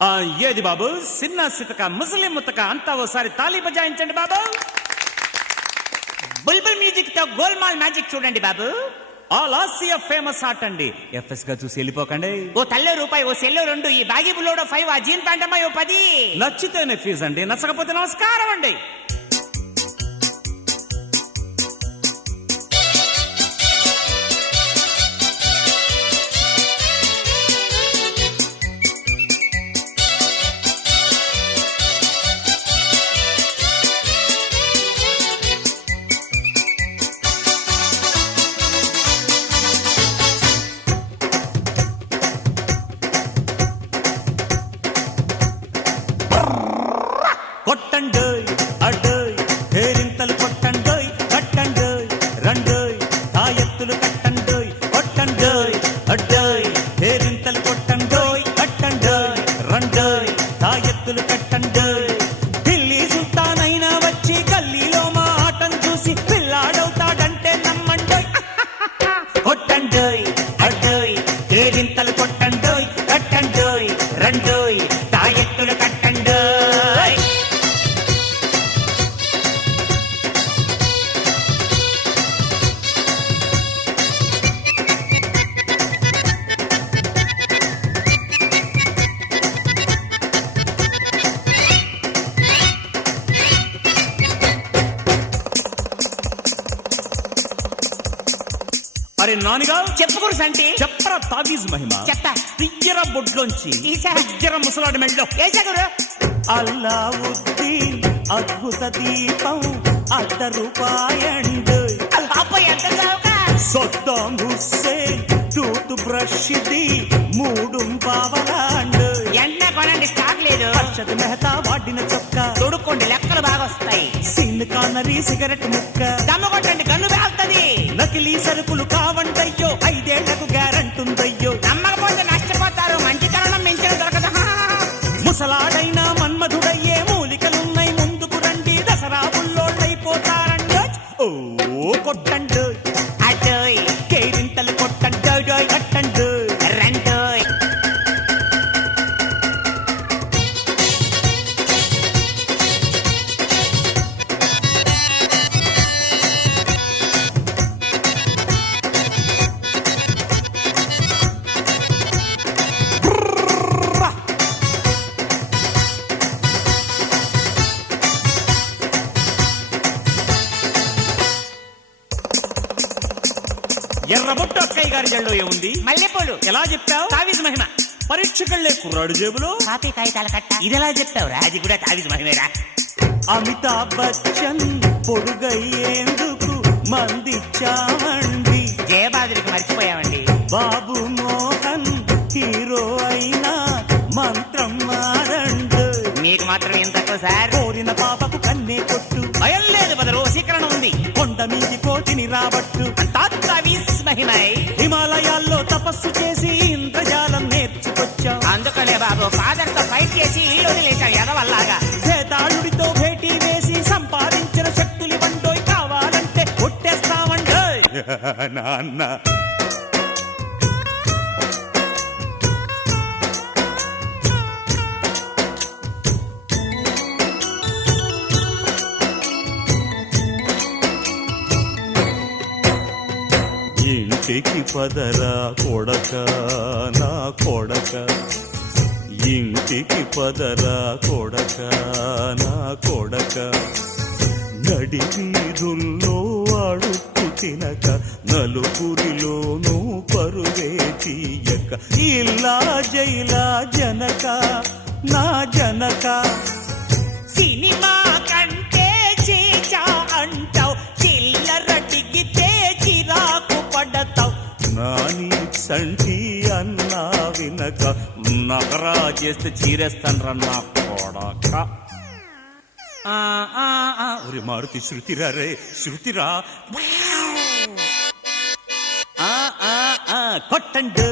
ఏది బాబు? సిన్న సితక ముస్లిం ముతక అంతా ఓసారి తాళి బజాయించండి బాబు. బుల్బుల్ మ్యూజిక్ తో గోల్మాల్ మ్యాజిక్ చూడండి బాబు. ఆల్ ఆసియా ఫేమస్ ఆర్ట్ అండి. ఎఫ్ఎస్ గా చూసి వెళ్ళిపోకండి. ఓ తల్లో రూపాయి, ఓ సెల్లో 2, ఈ బాగి బుల్లోడో 5, ఆ జీన్ ప్యాంట్ అమ్మాయి 10. నచ్చితేనే ఫీజు అండి, నచ్చకపోతే నమస్కారం అండి. కొట్టండోయ్ అడ్డోయ్ హేరింతలు కొట్టండోయ్, కట్టండోయ్ రండోయ్ తాయెత్తులు కట్టండోయ్. కొట్టండోయ్ అడ్డోయ్ హేరింతలు కొట్టండోయ్, కట్టండోయ్ రండోయ్ తాయెత్తులు కట్టండోయ్. ఢిల్లీ సుల్తానైనా వచ్చి గల్లీలో మా ఆటం చూసి పిల్లాడవుతాడంటే నమ్మండోయ్. కొట్టండోయ్ అడ్డోయ్ హేరింతలు కొట్టండోయ్, కట్టండోయ్ రండోయ్ తాయెత్తులు కట్టండోయ్. అరే నానిగా చెప్పుకోరు సంటి, చెప్పరా తావీజ్ మహిమ. చెప్తా. తియ్యర బొడ్లోంచి ఈసా. తియ్యర ముసలాడి మెళ్ళో ఏసగురు అల్లావుద్దీన్ అద్భుత దీపం ₹1 అబ్బాయి ఎంత చౌక. Saddam Hussain tooth brush the 3 ఎండ కొనండి, స్టాక్ లేదు. అర్షద్ మెహతా వాడిన చొక్క తొడుక్కోండి, లెక్కలు బాగా వస్తాయి. సిన్ కానరీ సిగరెట్ ముక్క దమ్ము కొట్టండి, గన్ను పేలుతుంది. నకిలీ సరుకులు కావంటయ్యో, 5 ఏళ్లకు గ్యారంటుందయ్యో. నమ్మకపోతే నష్టపోతారు, మంచి తరుణం మించిన దొరకదు. ముసలాడైనా మన్మధుడయ్యే మూలికలున్నాయి, ముందుకు రండి దసరా బుల్లోళ్ళైపోతారండి. ఓ కొట్టండు అటోయ్ కేరింతలు కొట్టండోయ్, కట్టండు రెండోయ్. ఎర్రబొట్టు అక్కయ్య గారి జల్లో ఏముంది? మల్లెపూలు. ఎలా చెప్పావు? తావిజ్ మహిమ. పరీక్షకెళ్లే కుర్రాడు జేబులో కాపీ కాగితాల కట్ట. ఇదెలా చెప్తావురా? అది కూడా తావిజ్ మహిమేరా. అమితాబ్ బచ్చన్ పొడుగయ్యేందుకు మందిచ్చామండి. జయబాదురికి మర్చిపోయామండి. బాబు మోహన్ హీరో అయినా మంత్రం మారండు. మీకు మాత్రం ఏం తక్కువ సార్? కోరిన పాపకు కన్నే కొట్టు, భయం లేదు, బదులు వశీకరణ ఉంది. కొండ మీది కోటిని రాబట్టు. అంతా తావిజ్ మహిమై. హిమాలయాల్లో తపస్సు చేసి ఇంద్రజాలం నేర్చుకొచ్చాం. అందుకనే బాబు ఫాదర్ తో ఫైట్ చేసి ఇల్లు వదిలేశాడు ఎదవల్లాగా. సేతాళుడితో భేటీ వేసి సంపాదించిన శక్తులు వండోయ్, కావాలంటే కొట్టేస్తామండోయ్. నాన్న ఇంటికి పదరా కొడక నా కొడక, ఇంటికి పదరా కొడక నా కొడక. నడి వీధుల్లో అడుక్కు తినక, నలుగురిలోనూ పరువే తీయక, ఇలా జైలా జనక నా జనక. సినిమా కంటే చీచా అంటావు, చిల్లర టిగితే చిరాకు పడతావు. నాని సంటి అన్నా వినక, నగరా చేస్తే చీరేస్తాను నా కొడక. ఒరి మారుతి శృతిరా రే శృతిరా. కొట్టండు